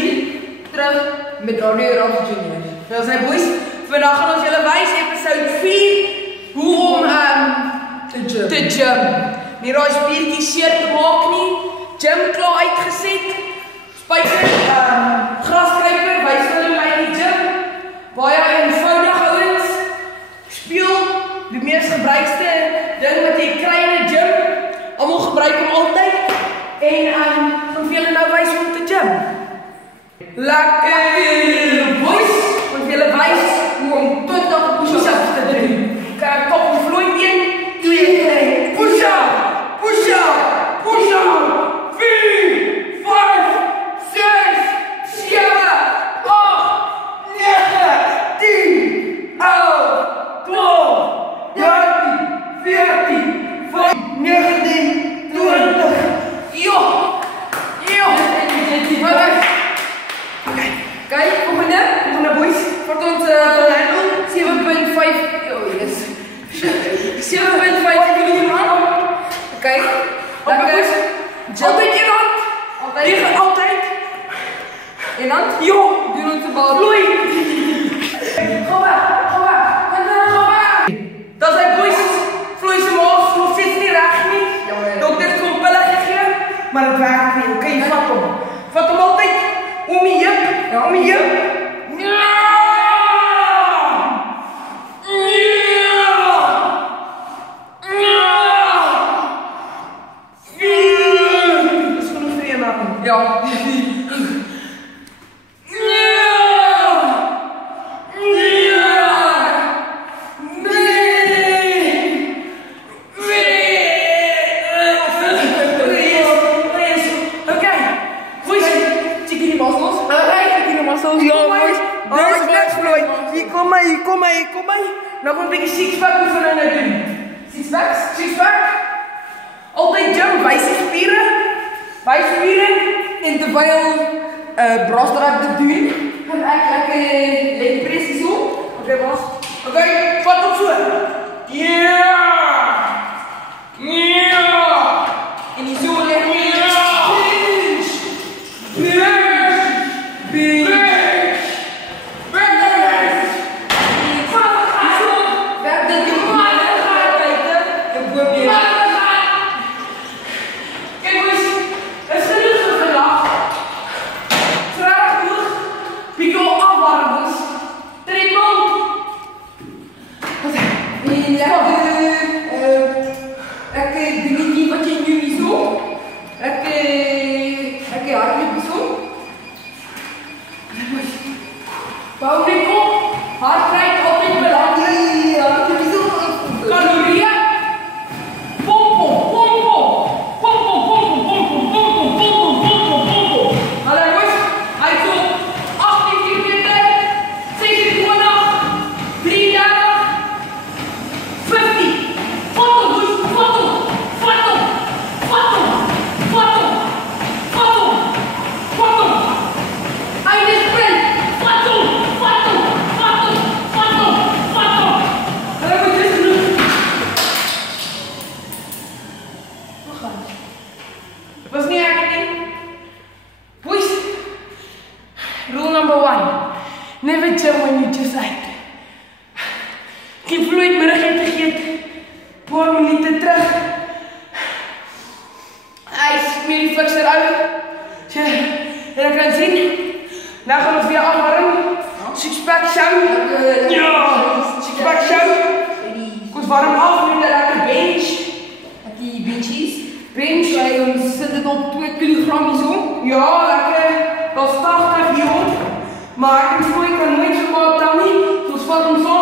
hier terug met Radio Ralph Junior. Nou sy boys, vandag gaan ons julle wys episode 4 hoe om te gym. Nie raai spiertjies seer te maak nie. Gym klaar uitgeset. Spyker, graskruiper, wys hulle my in die gym. Baie eenvoudig ouens. Speel die mees gebruikste ding wat jy kry in 'n gym. Almal gebruik hom altyd. En gaan vir julle nou wys hoe om te gym. Lekker boys, gaan vir julle wys hoe om 20 push-ups te doen. Kop en vloei 1, 2, 3. Push-up, push-up, push-up. 4, 5, 6, 7, 8, 9, 10, 11, 12, 13, 14, 15, 19, 20. Jo! Kijk, volgende boys. Vat ons handle 7.5. Oh yes. 7.5 kilogram. Kijk, lekker. Altijd in hand. Liggen altijd. In hand? Jo, doen ons de bal. Vloei. Ga weg. Dat zijn boys. Vloei ze maar. Nog zit niet recht niet. Dokter heeft zo'n pilletje gegeven. Maar het werkt niet. Oké, vat hem. Vat hem altijd. Om je hip. Ja, om je hip. Dat is genoeg voor je maken. Ja. Kom maar. Nou gaan we een beetje six-pack oefenen doen. Six-pack. Altijd jump, bijspieren. En terwijl brasdraad te doen. Gaan eigenlijk lekker precies zo. Oké, Bas. Oké, vat op zo. Yeah! En die zo leggen. Bouw dik op, hartrijdt altijd belangrijk. Calorieën. Pomp. Hallo boys, hij is op 18 kilometer, 26, 33, 50. Vat hem. Einde sprint. Vat hem. Was niet happening. Boys, rule number 1. Never jump when you just like. Geen vloeit meer te geven. Paar minuten terug. Hij smeert die fix eruit. En dan kan je zien. Nou gaan we weer afwarmen. Six-pack show. Ja, six-pack show. Goed warm af met een lekker bench. Die benchies. Bench, wij zitten op 2 kilogram zo. Ja, lekker. Dat is 80 joh. Maar ik kan nooit zo wat dan niet. Dus wat hem zo